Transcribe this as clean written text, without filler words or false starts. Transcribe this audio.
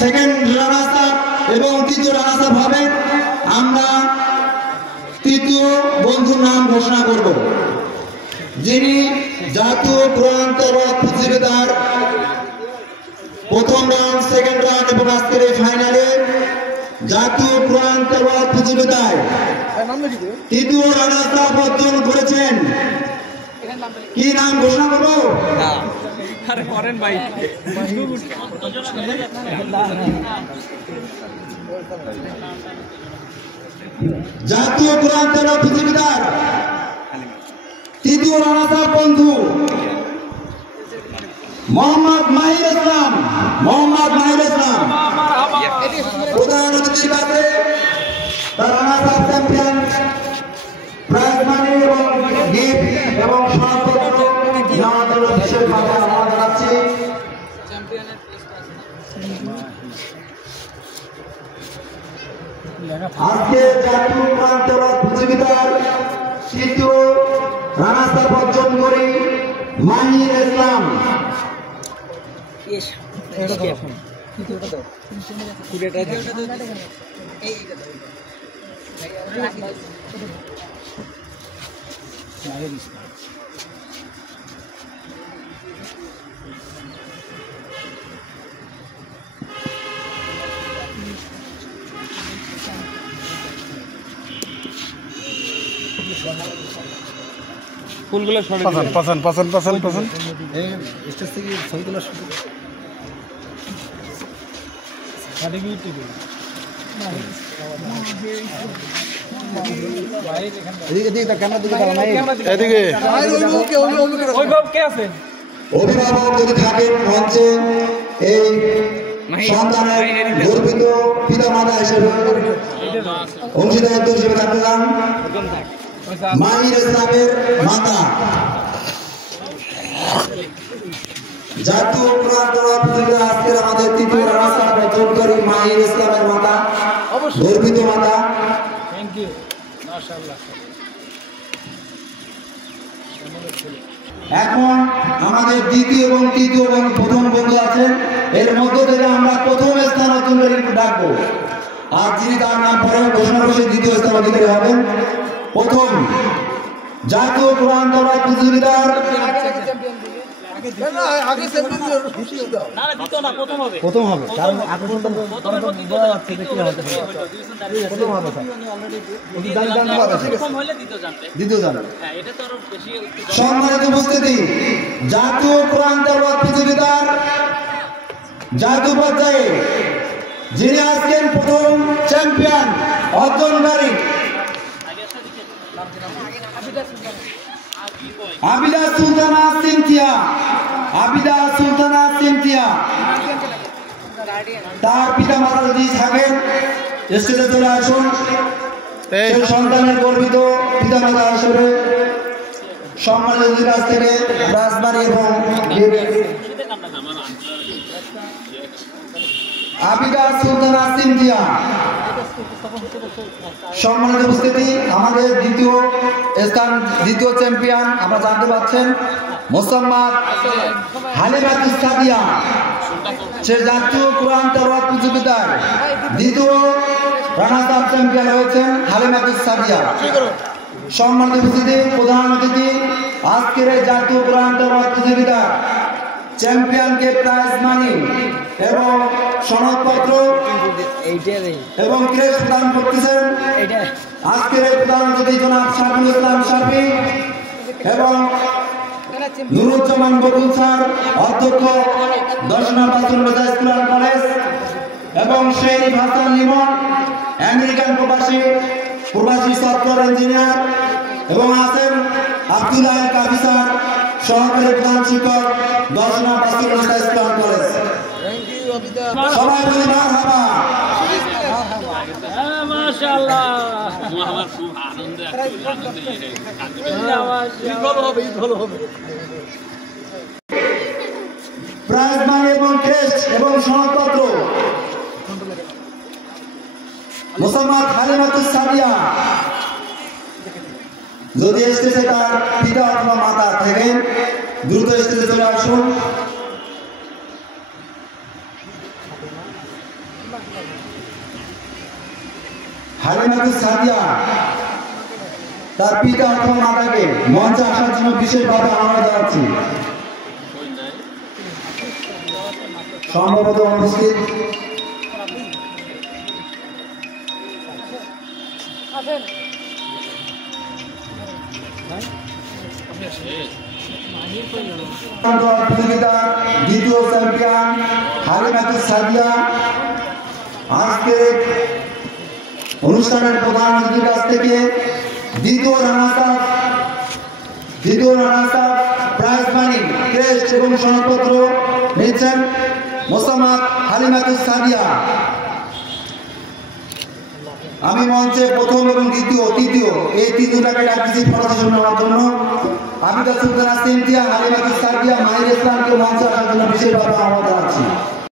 Second runners up এবং তৃতীয় runners up হবে। আমরা তৃতীয় বন্ধুর নাম ঘোষণা করব, যিনি জাতীয় কোরআন তেলাওয়াত প্রতিযোগিতার প্রথম রাউন্ড, সেকেন্ড রাউন্ড এবং আজকের এই ফাইনালে জাতীয় কোরআন তেলাওয়াত প্রতিযোগিতায় তৃতীয় রানার্স আপ অর্জন করেছেন। কি নাম ঘোষণা করবো? জাতীয় কোরআন তেলাওয়াত প্রতিযোগিতার তৃতীয় রানার্স আপ বন্ধু মোহাম্মদ মাহির ইসলাম। মোহাম্মদ মাহির ইসলাম প্রধান অতিথির কাছে তার runners up champion prize money এবং গিফট এবং সনদপত্র নেওয়ার জন্য বিশেষভাবে আহ্বান জানাচ্ছি। আজকে জাতীয় কোরআন তেলাওয়াত প্রতিযোগিতার তৃতীয় রানার্স আপ অর্জন করি মাহির ইসলাম। ফুলগুলো পছন্দ এই স্টেজ থেকে ছবি তোলা শুরু। অভিভাবক যদি থাকেন মঞ্চে, এই সন্তানের গর্বিত পিতা মাতা হিসেবে অংশীদারিত্ব হিসেবে থাকতে চান মাহির ইসলামের মাতা। জাতীয় কোরআন তেলাওয়াত প্রতিযোগিতা আজকের আমাদের তৃতীয় রানার্স আপ অর্জনকারী মাহির ইসলামের মাতা, গর্বিত মাতা। এখন আমাদের দ্বিতীয় এবং তৃতীয় এবং প্রথম বন্ধু আছেন, এর মধ্য থেকে আমরা প্রথম স্থান অর্জনকারী ডাকবো, আর যিনি তার নাম পরে ঘোষণা করে দ্বিতীয় স্থান অধিকারী হবেন। প্রথম জাতীয় কোরআন তেলাওয়াত প্রতিযোগিতার প্রথম হবে, কারণ সম্মানিত উপস্থিতি, জাতীয় কোরআন তেলাওয়াত প্রতিযোগিতার জাতীয় পর্যায়ে যিনি আজকের প্রথম চ্যাম্পিয়ন অর্জনকারী আবিদা সুলতানা সিনথিয়া। আবিদা সুলতানা সিনথিয়া, তার পিতা মাতা যদি থাকেন স্টেজে চলে আসুন। সন্তানের গর্বিত পিতা মাতা হিসেবে সম্মানিত কাছ থেকে রাজবাড়ি এবং আবিদা সুলতানা সিনথিয়া। সম্মানিত উপস্থিতি, আমাদের দ্বিতীয় স্থান, দ্বিতীয় চ্যাম্পিয়ন আমরা জানতে পারছেন মোসাম্মদ হালিমাতুস সাদিয়া। সে জাতীয় কোরআন তেলাওয়াত প্রতিযোগিতার দ্বিতীয় রানার্স আপ চ্যাম্পিয়ন হয়েছেন হালিমাতুস সাদিয়া। সম্মানিত উপস্থিতি, প্রধান অতিথি আজকের এই জাতীয় কোরআন তেলাওয়াত প্রতিযোগিতার চ্যাম্পিয়নকে প্রাইজ মানি এবং সনদপত্র এবং ক্রেস্ট প্রদান করতেছেন আজকের প্রধান অতিথি জনাব শাফিউল ইসলাম শাফি এবং নুরুজ্জামান বকুল স্যার, অধ্যক্ষ 10 নম্বর বাসুলবাজার স্কুল অ্যান্ড কলেজ, এবং শেরিফ হাসান লিমন, আমেরিকান প্রবাসী সফটওয়্যার ইঞ্জিনিয়ার, এবং আছেন আব্দুল্লাহ কাবি স্যার, সহকারী প্রধান শিক্ষক 10 নম্বর বাসুলবাজার স্কুল অ্যান্ড কলেজ। সবাই বলি মারহাবা। মাশাআল্লাহ, আমার খুব আনন্দ, ভালো হবে। প্রাইজ মানি এবং ক্রেস্ট এবং সনদপত্র মোসাম্মদ হালিমাতুস সাদিয়া। যদি স্টেজে তার পিতা অথবা মাতা থাকেন দ্রুত স্টেজে চলে আসুন। হালিমাতুস সাদিয়া তার পিতা অথবা মাতাকে মঞ্চে আসার জন্য বিশেষভাবে আহ্বান জানাচ্ছি। সম্ভবত অনুপস্থিত। প্রতিযোগিতার দ্বিতীয় চ্যাম্পিয়ন হালিমাতুস সাদিয়া আজকের অনুষ্ঠানের প্রধান অতিথির কাছ থেকে দ্বিতীয় runners up prize money, crest এবং সনদপত্র নিচ্ছেন মোসাম্মদ হালিমাতুস সাদিয়া। আমি মঞ্চে প্রথম এবং তৃতীয় এই তিনটাকে ডাকছি ফটো সেশন নেওয়ার জন্য। আমি তার সুলতানা সিনথিয়া, হালিমাতুস সাদিয়া, মাহির ইসলামকে মঞ্চে আসার জন্য বিশেষভাবে আহ্বান জানাচ্ছি।